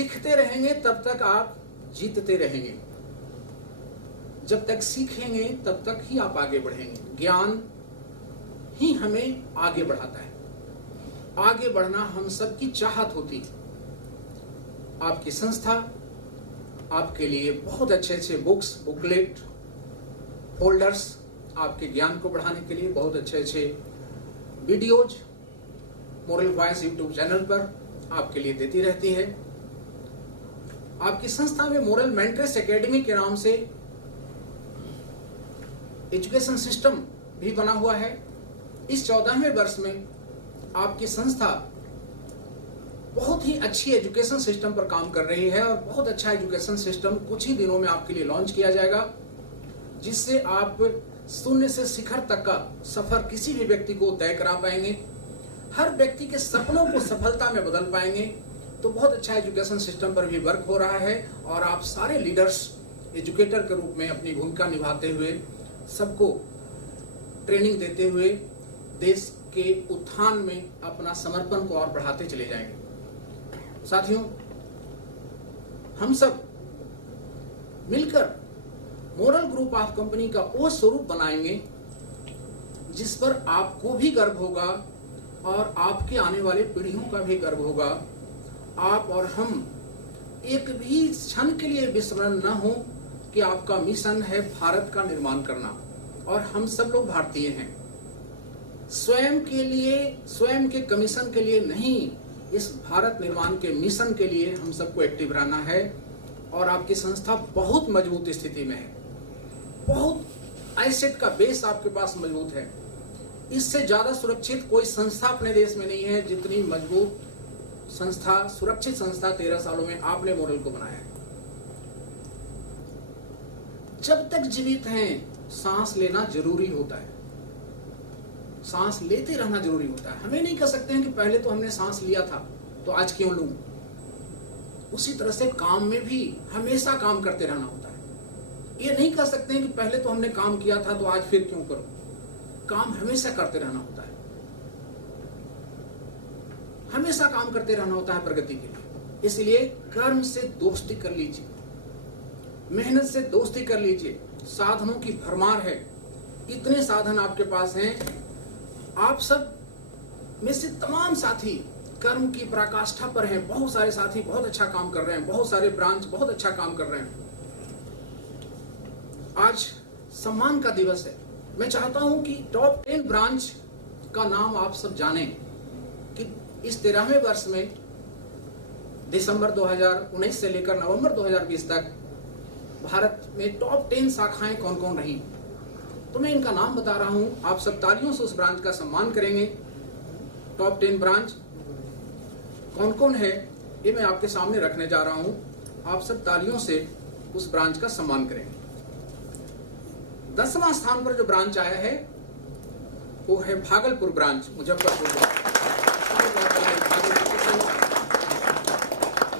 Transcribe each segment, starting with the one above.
सीखते रहेंगे तब तक आप जीतते रहेंगे। जब तक सीखेंगे तब तक ही आप आगे बढ़ेंगे। ज्ञान ही हमें आगे बढ़ाता है। आगे बढ़ना हम सबकी चाहत होती है। आपकी संस्था आपके लिए बहुत अच्छे अच्छे बुक्स, बुकलेट, फोल्डर्स, आपके ज्ञान को बढ़ाने के लिए बहुत अच्छे अच्छे videos moral voice YouTube channel पर आपके लिए देती रहती है। आपकी संस्था में मोरल मेंटर्स एकेडमी के नाम से एजुकेशन सिस्टम भी बना हुआ है। इस 14वें वर्ष में आपकी संस्था बहुत ही अच्छी एजुकेशन सिस्टम पर काम कर रही है और बहुत अच्छा एजुकेशन सिस्टम कुछ ही दिनों में आपके लिए लॉन्च किया जाएगा, जिससे आप शून्य से शिखर तक का सफर किसी भी व्यक्ति को तय करा पाएंगे। हर व्यक्ति के सपनों को सफलता में बदल पाएंगे। तो बहुत अच्छा एजुकेशन सिस्टम पर भी वर्क हो रहा है और आप सारे लीडर्स एजुकेटर के रूप में अपनी भूमिका निभाते हुए, सबको ट्रेनिंग देते हुए देश के उत्थान में अपना समर्पण को और बढ़ाते चले जाएंगे। साथियों, हम सब मिलकर मोरल ग्रुप ऑफ कंपनी का वो स्वरूप बनाएंगे जिस पर आपको भी गर्व होगा और आपके आने वाले पीढ़ियों का भी गर्व होगा। आप और हम एक भी क्षण के लिए विस्मरण न हो कि आपका मिशन है भारत का निर्माण करना और हम सब लोग भारतीय हैं। स्वयं के लिए, स्वयं के कमीशन के लिए नहीं, इस भारत निर्माण के मिशन के लिए हम सबको एक्टिव रहना है। और आपकी संस्था बहुत मजबूत स्थिति में है। बहुत एसेट का बेस आपके पास मजबूत है। इससे ज्यादा सुरक्षित कोई संस्था अपने देश में नहीं है जितनी मजबूत संस्था, सुरक्षित संस्था 13 सालों में आपने मोरल को बनाया है। जब तक जीवित हैं, सांस लेना जरूरी होता है। सांस लेते रहना जरूरी होता है। हमें नहीं कह सकते हैं कि पहले तो हमने सांस लिया था तो आज क्यों लूं। उसी तरह से काम में भी हमेशा काम करते रहना होता है। ये नहीं कह सकते हैं कि पहले तो हमने काम किया था तो आज फिर क्यों करूं। काम हमेशा करते रहना होता है। हमेशा काम करते रहना होता है प्रगति के लिए। इसलिए कर्म से दोस्ती कर लीजिए, मेहनत से दोस्ती कर लीजिए। साधनों की भरमार है, इतने साधन आपके पास हैं। आप सब में से तमाम साथी कर्म की पराकाष्ठा पर हैं। बहुत सारे साथी बहुत अच्छा काम कर रहे हैं, बहुत सारे ब्रांच बहुत अच्छा काम कर रहे हैं। आज सम्मान का दिवस है। मैं चाहता हूं कि टॉप 10 ब्रांच का नाम आप सब जानें कि इस 13वें वर्ष में दिसंबर 2019 से लेकर नवंबर 2020 तक भारत में टॉप 10 शाखाएं कौन कौन रही। तो मैं इनका नाम बता रहा हूं, आप सब तालियों से उस ब्रांच का सम्मान करेंगे। टॉप 10 ब्रांच कौन कौन है ये मैं आपके सामने रखने जा रहा हूं। आप सब तालियों से उस ब्रांच का सम्मान करेंगे। 10वां स्थान पर जो ब्रांच आया है वो है भागलपुर ब्रांच, मुजफ्फरपुर।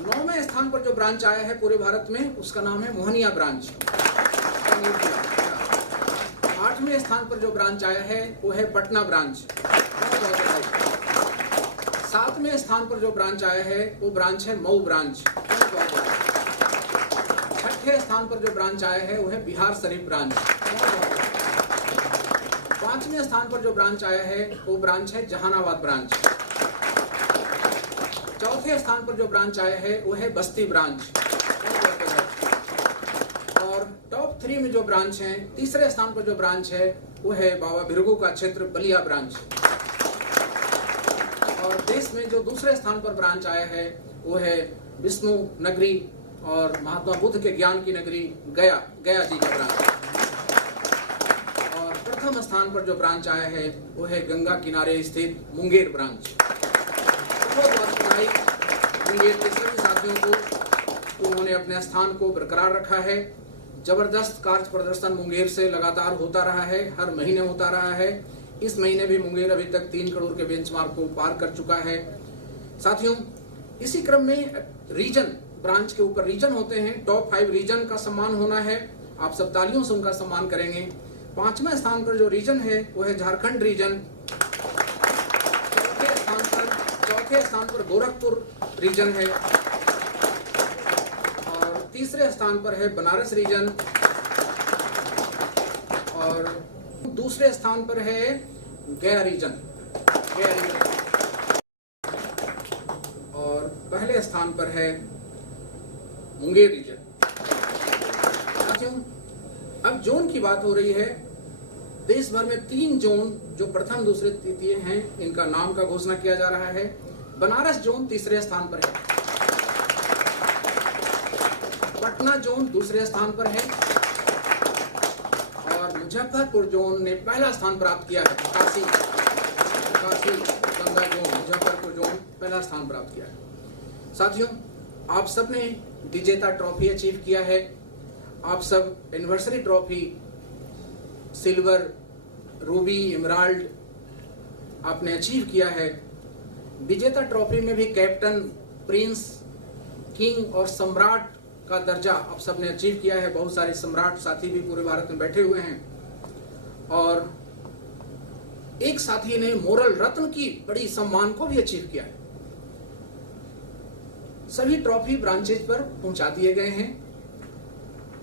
9वें स्थान पर जो ब्रांच आया है पूरे भारत में उसका नाम है मोहनिया ब्रांच। 8वें स्थान पर जो ब्रांच आया है वो है पटना ब्रांच। 7वें स्थान पर जो ब्रांच आया है वो ब्रांच है मऊ ब्रांच। 6ठे स्थान पर जो ब्रांच आया है वो है बिहार शरीफ ब्रांच। 5वें स्थान पर जो ब्रांच आया है वो ब्रांच है जहानाबाद ब्रांच। 4थे स्थान पर जो ब्रांच आया है वो है बस्ती ब्रांच। और टॉप 3 में जो ब्रांच है, तीसरे स्थान पर जो ब्रांच है वो है बाबा बिरगू का क्षेत्र बलिया ब्रांच। और देश में जो दूसरे स्थान पर ब्रांच आया है वो है विष्णु नगरी और महात्मा बुद्ध के ज्ञान की नगरी गया जी का ब्रांच। और प्रथम स्थान पर जो ब्रांच आया है वो है गंगा किनारे स्थित मुंगेर ब्रांच। बहुत बहुत बधाई मुंगेर के सभी साथियों को, उन्होंने अपने स्थान को बरकरार रखा है। जबरदस्त कार्य प्रदर्शन मुंगेर से लगातार होता रहा है, हर महीने होता रहा है। इस महीने भी मुंगेर अभी तक 3 करोड़ के बेंचमार्क को पार कर चुका है। साथियों, इसी क्रम में रीजन ब्रांच के ऊपर रीजन होते हैं, टॉप 5 रीजन का सम्मान होना है। आप सब तालियों से उनका सम्मान करेंगे। 5वें स्थान पर जो रीजन है वो है झारखंड रीजन। चौथे स्थान पर गोरखपुर रीजन है। तीसरे स्थान पर है बनारस रीजन और दूसरे स्थान पर है गया रीजन और पहले स्थान पर है मुंगेर रीजन। साथियों, अब जोन की बात हो रही है। देश भर में 3 जोन जो प्रथम दूसरे तृतीय हैं, इनका नाम का घोषणा किया जा रहा है। बनारस जोन तीसरे स्थान पर है, पटना जोन दूसरे स्थान पर है और मुजफ्फरपुर जोन ने पहला स्थान प्राप्त किया है। काशी गंगा जोन, मुजफ्फरपुर जोन पहला स्थान प्राप्त किया है। साथियों, आप सब ने विजेता ट्रॉफी अचीव किया है। आप सब anniversary trophy silver, Ruby, emerald आपने अचीव किया है। विजेता ट्रॉफी में भी कैप्टन, प्रिंस, किंग और सम्राट का दर्जा आप सबने अचीव किया है। बहुत सारे सम्राट साथी भी पूरे भारत में बैठे हुए हैं और एक साथी ने मोरल रत्न की बड़ी सम्मान को भी अचीव किया है। सभी ट्रॉफी ब्रांचेज पर पहुंचा दिए गए हैं।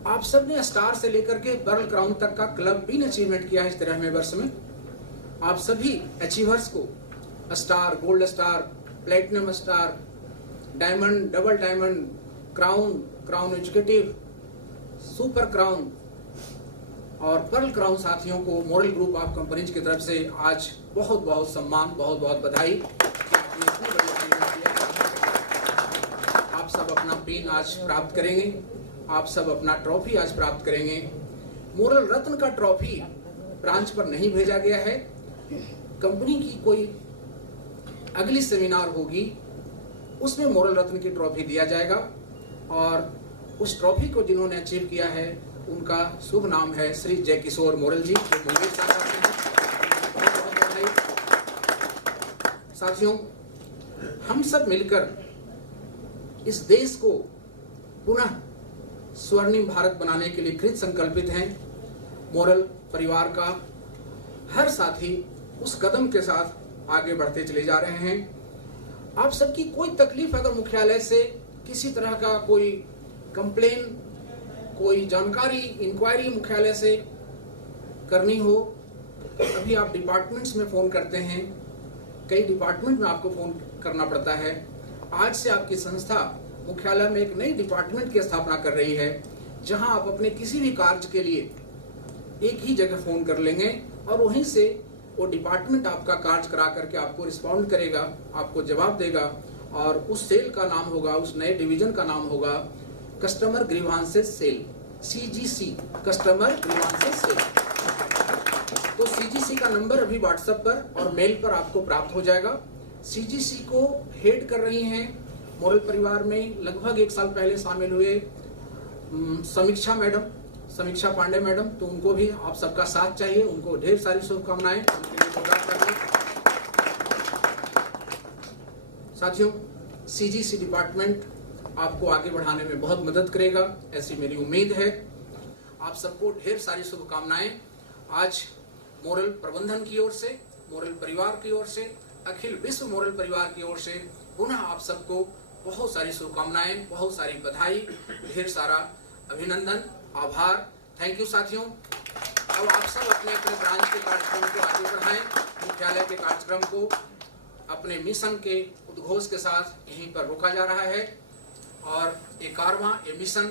आप सब ने स्टार से लेकर के वर्ल्ड क्राउन तक का क्लब भी अचीवमेंट किया है इस 13वें वर्ष में। आप सभी अचीवर्स को star, gold star, platinum star, diamond, double diamond, crown, crown educative, super crown और पर्ल क्राउन साथियों को मोरल ग्रुप ऑफ कंपनीज की तरफ से आज बहुत बहुत सम्मान, बहुत बहुत बधाई कि आपने इतनी बड़ी अचीवमेंट किया। आप सब अपना पिन आज प्राप्त करेंगे, आप सब अपना ट्रॉफी आज प्राप्त करेंगे। मोरल रत्न का ट्रॉफी ब्रांच पर नहीं भेजा गया है। कंपनी की कोई अगली सेमिनार होगी, उसमें मोरल रत्न की ट्रॉफी दिया जाएगा और उस ट्रॉफी को जिन्होंने अचीव किया है उनका शुभ नाम है श्री जय किशोर मोरल जी, जो मुंगेर से आते हैं। साथियों, हम सब मिलकर इस देश को पुनः स्वर्णिम भारत बनाने के लिए कृत संकल्पित हैं। मोरल परिवार का हर साथी उस कदम के साथ आगे बढ़ते चले जा रहे हैं। आप सबकी कोई तकलीफ अगर मुख्यालय से किसी तरह का कोई कंप्लेन, कोई जानकारी, इंक्वायरी मुख्यालय से करनी हो, अभी आप डिपार्टमेंट्स में फोन करते हैं, कई डिपार्टमेंट में आपको फोन करना पड़ता है। आज से आपकी संस्था मुख्यालय में एक नई डिपार्टमेंट की स्थापना कर रही है, जहां आप अपने किसी भी कार्य के लिए एक ही जगह फोन कर लेंगे और वहीं से वो डिपार्टमेंट आपका कार्य करा करके आपको रिस्पॉन्ड करेगा, आपको जवाब देगा और उस सेल का नाम होगा, उस नए डिवीजन का नाम होगा customer grievances cell, CGC, customer grievances cell. तो CGC का नंबर अभी व्हाट्सएप पर और मेल पर आपको प्राप्त हो जाएगा। CGC को हेड कर रही हैं मोरल परिवार में लगभग 1 साल पहले शामिल हुए समीक्षा पांडे मैडम, तो उनको भी आप सबका साथ चाहिए, उनको ढेर सारी शुभकामनाएं। साथियों, CGC डिपार्टमेंट आपको आगे बढ़ाने में बहुत मदद करेगा, ऐसी मेरी उम्मीद है। आप सबको ढेर सारी शुभकामनाएं। आज मोरल प्रबंधन की ओर से, मोरल परिवार की ओर से, अखिल विश्व मोरल परिवार की ओर से पुनः आप सबको बहुत सारी शुभकामनाएं, बहुत सारी बधाई, ढेर सारा अभिनंदन, आभार। थैंक यू साथियों। अब आप सब अपने अपने ब्रांच के कार्यक्रम को आगे बढ़ाएं, मुख्यालय के कार्यक्रम को अपने मिशन के उद्घोष के साथ यहीं पर रोका जा रहा है और ये कारवां, ये मिशन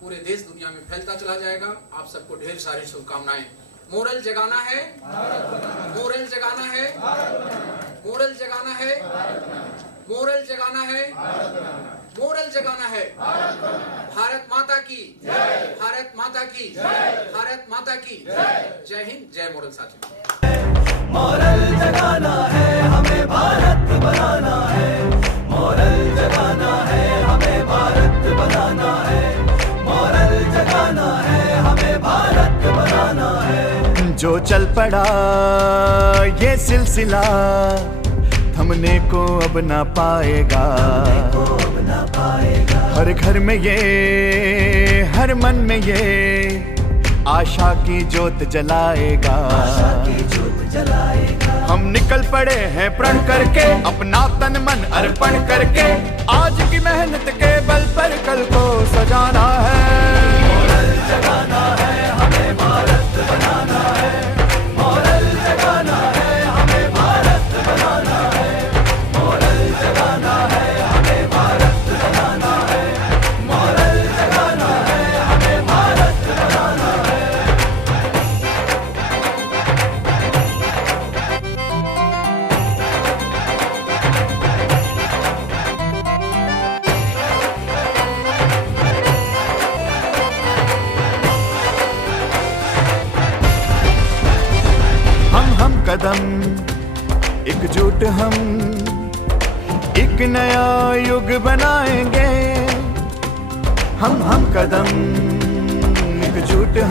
पूरे देश दुनिया में फैलता चला जाएगा। आप सबको ढेर सारी शुभकामनाएं। मोरल जगाना है, मोरल जगाना है, मोरल जगाना है, मोरल जगाना है, मोरल जगाना है। भारत माता की जय, भारत माता की जय, भारत माता की जय। जय हिंद, जय मोरल साथियों। मोरल जगाना है, हमें भारत बनाना है। मोरल जगाना है, हमें भारत बनाना है। मोरल जगाना है, हमें भारत बनाना है। जो चल पड़ा ये सिलसिला थमने को अब ना पाएगा। हर घर में ये, हर मन में ये आशा की जोत जलाएगा। हम निकल पड़े हैं प्रण करके, अपना तन मन अर्पण करके। आज की मेहनत के बल पर कल को सजाना है। कदम एकजुट हम एक नया युग बनाएंगे। हम कदम एकजुट